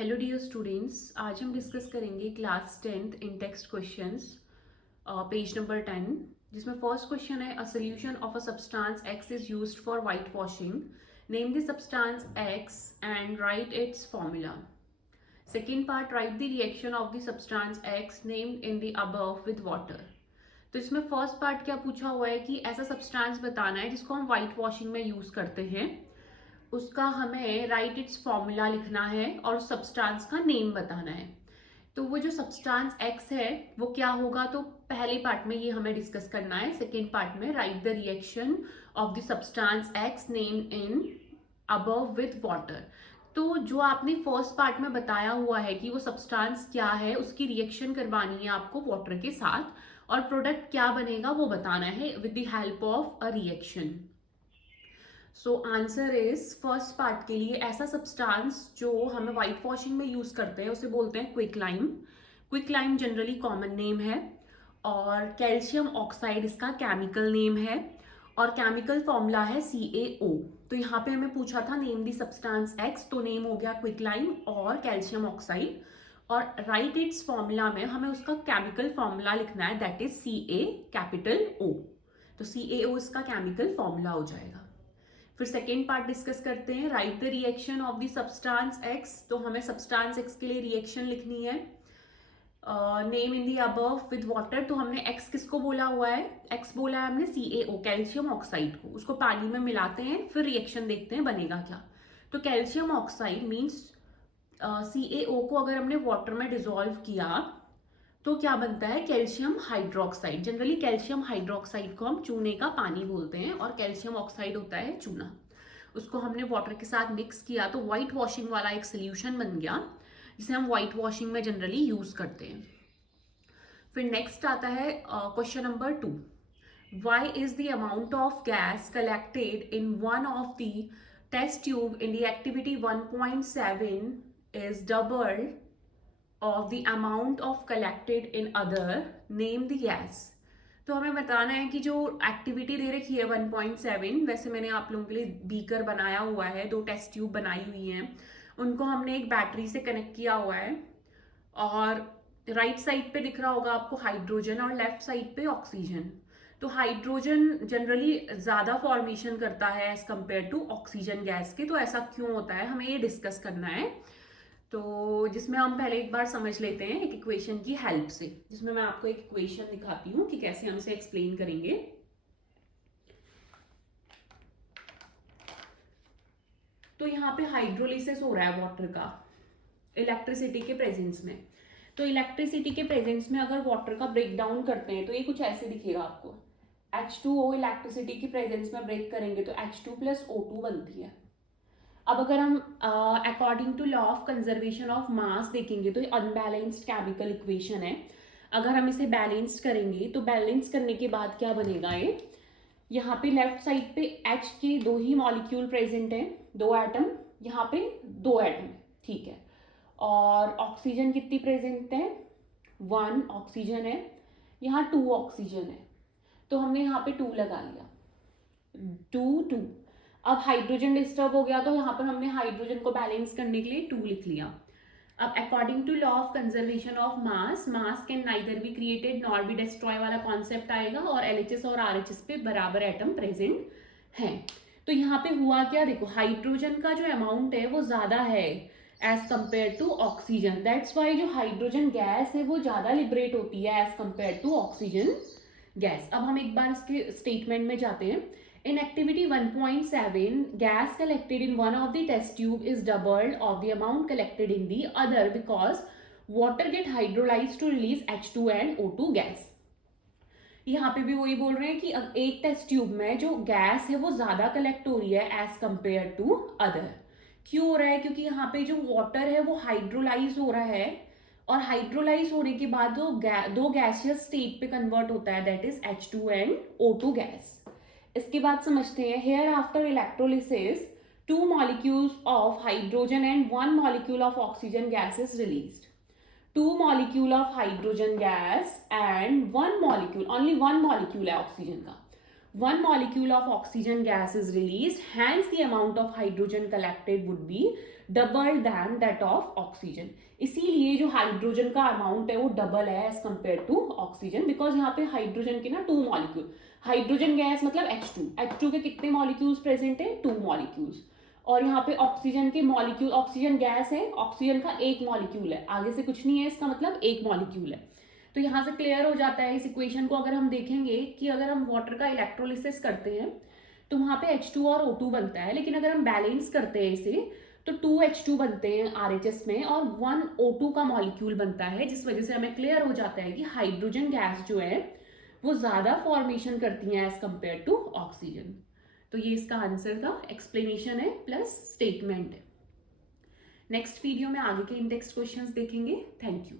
Hello dear students, आज हम discuss करेंगे क्लास 10th इन टेक्स्ट क्वेश्चंस पेज नंबर 10, जिसमें फर्स्ट क्वेश्चन है a solution of a substance x is used for white washing. Name the substance x and right it's formula. Second part, right the reaction of the substance x named in the above with water. तो इसमें first part क्या पूछा हुआ है कि ऐसा substance बताना है जिसको हम वाइट वॉशिंग में यूज करते हैं, उसका हमें राइट इट्स फॉर्मूला लिखना है और सब्सटेंस का नेम बताना है. तो वो जो सब्सटेंस एक्स है वो क्या होगा, तो पहले पार्ट में ये हमें डिस्कस करना है. सेकेंड पार्ट में right the reaction of the substance x name in above with water. तो जो आपने फर्स्ट पार्ट में बताया हुआ है कि वो सब्सटेंस क्या है, उसकी रिएक्शन करवानी है आपको वाटर के साथ, और प्रोडक्ट क्या बनेगा वो बताना है with the help of a reaction. So answer is first part के लिए ऐसा सब्सटेंस जो हमें वाइट वॉशिंग में यूज करते हैं उसे बोलते हैं quick lime. Quick lime generally common name है, और कैल्शियम ऑक्साइड इसका केमिकल नेम है, और केमिकल फॉर्मूला है CaO. तो यहाँ पे हमें पूछा था नेम दी सब्सटेंस एक्स, तो नेम हो गया क्विक लाइम और कैल्शियम ऑक्साइड, और राइट इट्स फॉर्मूला में हमें उसका केमिकल फॉर्मूला लिखना है, दैट इज CaO. तो CaO इसका केमिकल फॉर्मूला हो जाएगा. फिर सेकेंड पार्ट डिस्कस करते हैं, right the reaction of the substance x. तो हमें सब्सटेंस एक्स के लिए रिएक्शन लिखनी है, name in the above with water. तो हमने एक्स किसको बोला हुआ है, एक्स बोला है हमने CaO कैल्शियम ऑक्साइड को. उसको पानी में मिलाते हैं, फिर रिएक्शन देखते हैं बनेगा क्या. तो कैल्शियम ऑक्साइड मीन्स CaO को अगर हमने वाटर में डिजोल्व किया तो क्या बनता है, calcium hydroxide. Generally calcium hydroxide को हम चूने का पानी बोलते हैं, और कैल्शियम ऑक्साइड होता है चूना. उसको हमने वाटर के साथ मिक्स किया तो व्हाइट वॉशिंग वाला एक सोल्यूशन बन गया, जिसे हम व्हाइट वॉशिंग में जनरली यूज करते हैं. फिर नेक्स्ट आता है question number 2. Why is the amount of gas collected in one of the test tube in the activity 1.7 is double of the amount of collected in other, name the gas. तो हमें बताना है कि जो activity दे रखी है 1.7, वैसे मैंने आप लोगों के लिए बीकर बनाया हुआ है, 2 टेस्ट ट्यूब बनाई हुई हैं, उनको हमने एक बैटरी से कनेक्ट किया हुआ है, और राइट साइड पे दिख रहा होगा आपको हाइड्रोजन और लेफ्ट साइड पे ऑक्सीजन. तो हाइड्रोजन जनरली ज़्यादा फॉर्मेशन करता है as compare to oxygen gas के. तो ऐसा क्यों होता है हमें ये डिस्कस करना है. तो जिसमें हम पहले एक बार समझ लेते हैं एक इक्वेशन की हेल्प से, जिसमें मैं आपको एक इक्वेशन दिखाती हूँ कि कैसे हम इसे एक्सप्लेन करेंगे. तो यहाँ पे हाइड्रोलिसिस हो रहा है वाटर का इलेक्ट्रिसिटी के प्रेजेंस में. तो इलेक्ट्रिसिटी के प्रेजेंस में अगर वाटर का ब्रेक डाउन करते हैं तो ये कुछ ऐसे दिखेगा आपको. H2O इलेक्ट्रिसिटी के प्रेजेंस में ब्रेक करेंगे तो H2+O2 बनती है. अब अगर हम according to law of conservation of mass देखेंगे तो ये अनबैलेंस्ड केमिकल इक्वेशन है. अगर हम इसे बैलेंस्ड करेंगे तो बैलेंस करने के बाद क्या बनेगा, ये यहाँ पे लेफ्ट साइड पे H के 2 ही मॉलिक्यूल प्रेजेंट हैं, 2 एटम, यहाँ पे 2 एटम, ठीक है. और ऑक्सीजन कितनी प्रेजेंट है, 1 ऑक्सीजन है, यहाँ 2 ऑक्सीजन है. तो हमने यहाँ पे 2 लगा लिया, 2. अब हाइड्रोजन डिस्टर्ब हो गया तो यहाँ पर हमने हाइड्रोजन को बैलेंस करने के लिए 2 लिख लिया. अब according to law of conservation of mass, mass can neither be created nor be destroy वाला कॉन्सेप्ट आएगा, और LHS और RHS पे बराबर एटम प्रेजेंट हैं. तो यहाँ पे हुआ क्या, देखो हाइड्रोजन का जो अमाउंट है वो ज्यादा है as compare to oxygen. That's why जो हाइड्रोजन गैस है वो ज्यादा लिबरेट होती है as compare to oxygen gas. अब हम एक बार इसके स्टेटमेंट में जाते हैं. In activity 1.7, gas collected in one of the test tube is doubled of the amount collected in the other because water get hydrolyzed to release H2 and O2 gas. यहाँ पे भी वही बोल रहे हैं कि अब एक टेस्ट ट्यूब में जो गैस है वो ज्यादा कलेक्ट हो रही है एज कंपेयर टू अदर. क्यों हो रहा है, क्योंकि यहाँ पे जो वाटर है वो हाइड्रोलाइज हो रहा है, और हाइड्रोलाइज होने के बाद दो गैसियस स्टेट पे कन्वर्ट होता है, that is H2 and O2 gas. इसके बाद समझते हैं, here after electrolysis 2 molecules of hydrogen and 1 molecule of oxygen gas is released. 2 molecule of hydrogen gas and 1 molecule, only 1 molecule है ऑक्सीजन का, 1 molecule of oxygen gas is released, hence the amount of hydrogen collected would be double than that of oxygen. इसीलिए जो hydrogen का amount है वो double है as compare to oxygen, because यहाँ पे हाइड्रोजन के ना 2 मॉलिक्यूल, हाइड्रोजन गैस मतलब H2 के कितने मॉलिक्यूल्स प्रेजेंट है, 2 मॉलिक्यूल्स, और यहाँ पे ऑक्सीजन के मॉलिक्यूल, ऑक्सीजन गैस है, ऑक्सीजन का 1 मॉलिक्यूल है, आगे से कुछ नहीं है, इसका मतलब 1 मॉलिक्यूल है। तो यहाँ से क्लियर हो जाता है इस इक्वेशन को। अगर हम देखेंगे कि अगर हम वाटर का इलेक्ट्रोलिसिस करते हैं तो वहाँ पे H2 और O2 बनता है, लेकिन अगर हम बैलेंस करते हैं इसे तो 2H2 बनते हैं RHS में और 1 O2 का मॉलिक्यूल बनता है, जिस वजह से हमें क्लियर हो जाता है कि हाइड्रोजन गैस जो है वो ज़्यादा फॉर्मेशन करती है एज कंपेयर टू ऑक्सीजन। तो ये इसका आंसर था, एक्सप्लेनेशन है प्लस स्टेटमेंट है। नेक्स्ट वीडियो में आगे के इंडेक्स क्वेश्चंस देखेंगे। Thank you.